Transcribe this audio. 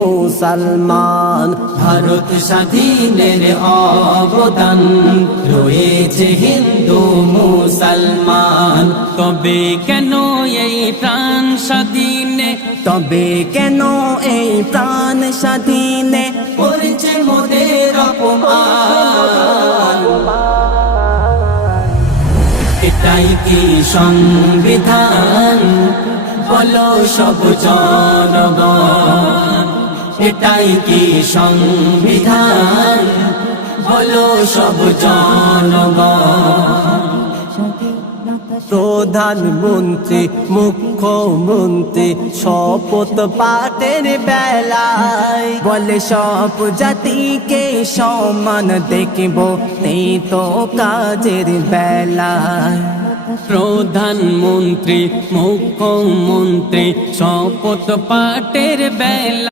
মুসলমান ভারত স্বাধীনের অবদান রয়েছে হিন্দু মুসলমান। তবে কেন এই প্রাণ স্বাধীনে, তবে কেন এই প্রাণ স্বাধীনে করেছে মোদের অপমান? এটাই কি সংবিধান? বলো সব জনগণ, এটাই কি সংবিধান? বলো সব জনগণ। প্রধানমন্ত্রী মুখ্যমন্ত্রী শপথ পাঠের বেলায় বলে সব জাতিকে সমান দেখব, এই তো কাজের বেলায়। প্রধানমন্ত্রী মুখ্যমন্ত্রী শপথ পাঠের বেলা